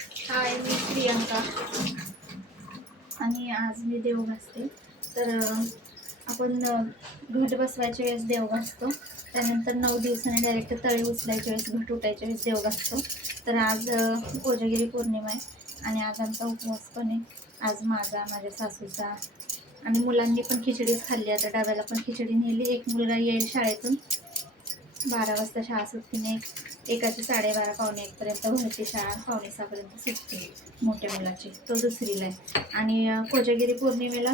हाय, मी प्रियंका आणि आज मी देव घासते. तर आपण घट बसवायच्या वेळेस देव घासतो. त्यानंतर 9 दिवसांनी डायरेक्ट तळी उचलायच्या वेळेस, घट उठायच्या वेळेस देव घासतो. तर आज कोजागिरी पौर्णिमा आहे आणि आज आमचा उपवास पण आहे. आज माझा, माझ्या सासूचा आणि मुलांनी पण खिचडीच खाल्ली. आता डब्याला पण खिचडी नेली. एक मुलगा येईल शाळेतून, 12 वाजता शाळा सुटते. नाही, एकाची 12:30 पावणे 1पर्यंत भरते शाळा, 5:45पर्यंत सुटते मोठ्या मुलाची, तो 2रीला आहे. आणि कोजागिरी पौर्णिमेला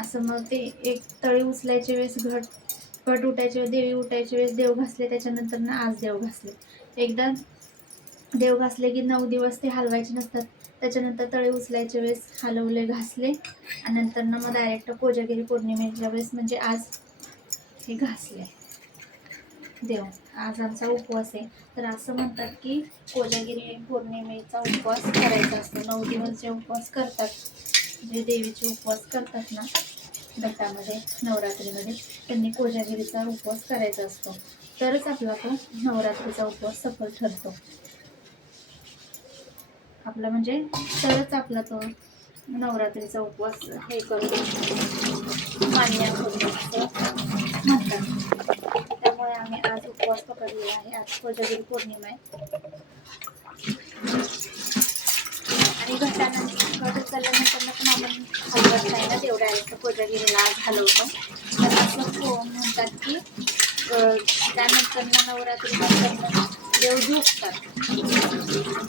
असं मग ते एक तळी उचलायच्या वेळेस, घट उठायच्या वेळेस, देवी उठायच्या वेळेस देव घासले. त्याच्यानंतर ना आज देव घासले. एकदा देव घासले की 9 दिवस ते हलवायचे नसतात. त्याच्यानंतर तळी उचलायच्या वेळेस हलवले, घासले आणि नंतर ना मग डायरेक्ट कोजागिरी पौर्णिमेच्या वेळेस म्हणजे आज हे घासले देव. आज आमचा उपवास आहे. तर असं म्हणतात की कोजागिरी पौर्णिमेचा उपवास करायचा असतो. 9 दिवस जे उपवास करतात, जे देवीचे उपवास करतात ना घटामध्ये, नवरात्रीमध्ये, त्यांनी कोजागिरीचा उपवास करायचा असतो. तरच आपला तो नवरात्रीचा उपवास सफल ठरतो. आपला म्हणजे तरच आपला तो नवरात्रीचा उपवास हे करतो, मान्य होतो असं म्हणतात. त्यामुळे आम्ही आज उपवास पकडलेला आहे. आज कोजागिरी पौर्णिमा आहे आणि घट उचलल्यानंतर पण आपण हलवत नाही ना तेवढ्या डायरेक्ट कोजागिरीला आज हलवतो. तर असं म्हणतात की त्यानंतर नवरात्री नंतर देव झोपतात.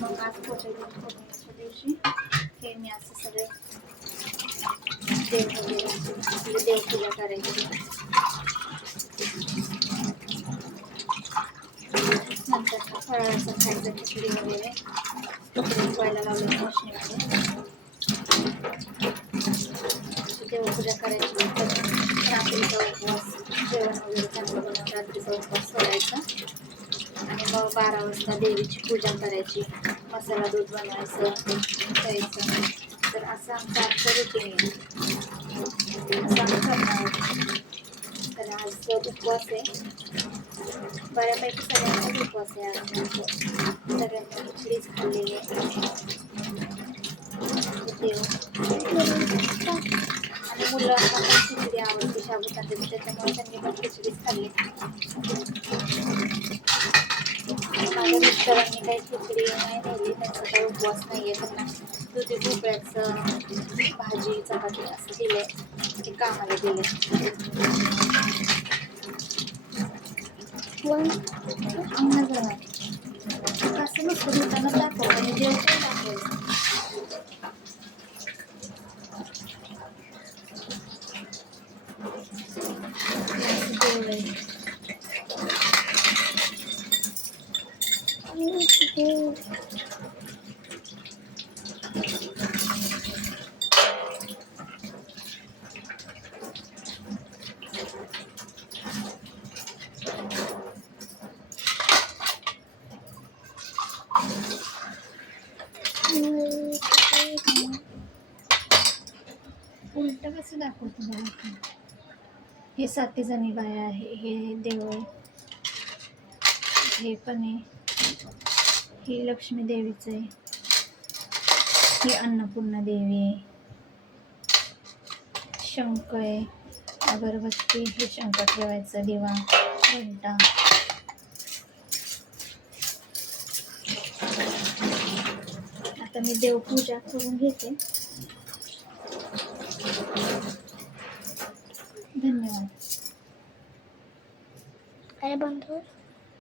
मग आज कोजागिरी पौर्णिमेच्या दिवशी हे मी असं सगळे देव वगैरे देवपूजा करायची. नंतर फळाचं खायचं, खिचडी वगैरे ठेवायला लावलं मशनीमध्ये, देवपूजा करायची. रात्रीचा उपवास, जेवण वगैरे चांगलं बनवून रात्रीचा उपवास सोडायचा आणि मग 12 वाजता देवीची पूजा करायची. मसाला दूध बनवायचं, प्यायचं. तर असं आमचं आजचं रुटीन आहे, असं आम्ही करणार. तर आज उपवास आहे, बऱ्यापैकी सगळ्यांचाच उपवास आहे आज. सगळ्यांनी खिचडीच खाल्लेली आहे. देव आणि मुलांना पण खिचडी आवडते, साबुदाण्याची, त्याच्यामुळे त्यांनी पण खिचडीच खाल्ली. माझ्या मिस्टरांनी काही खिचडी नाही नेली, त्यांचा काही उपवास नाही आहे. त्यांना दुधी भोपळ्याचं भाजी, चपाती असं दिले, ते कामाला गेले. असं नसतं, दुकानात दाखव आणि देव पण दाखवायचं. उलट कसं दाखवतो बघा. हे 7 जणी बाया आहे, हे देव आहे, हे पण आहे, ही लक्ष्मी देवीचं आहे, ही अन्नपूर्णा देवी आहे, शंख आहे, अगरबत्ती, हे शंख ठेवायचं, दिवा, घंटा. आता मी देवपूजा करून घेते. धन्यवाद. काय बंधू?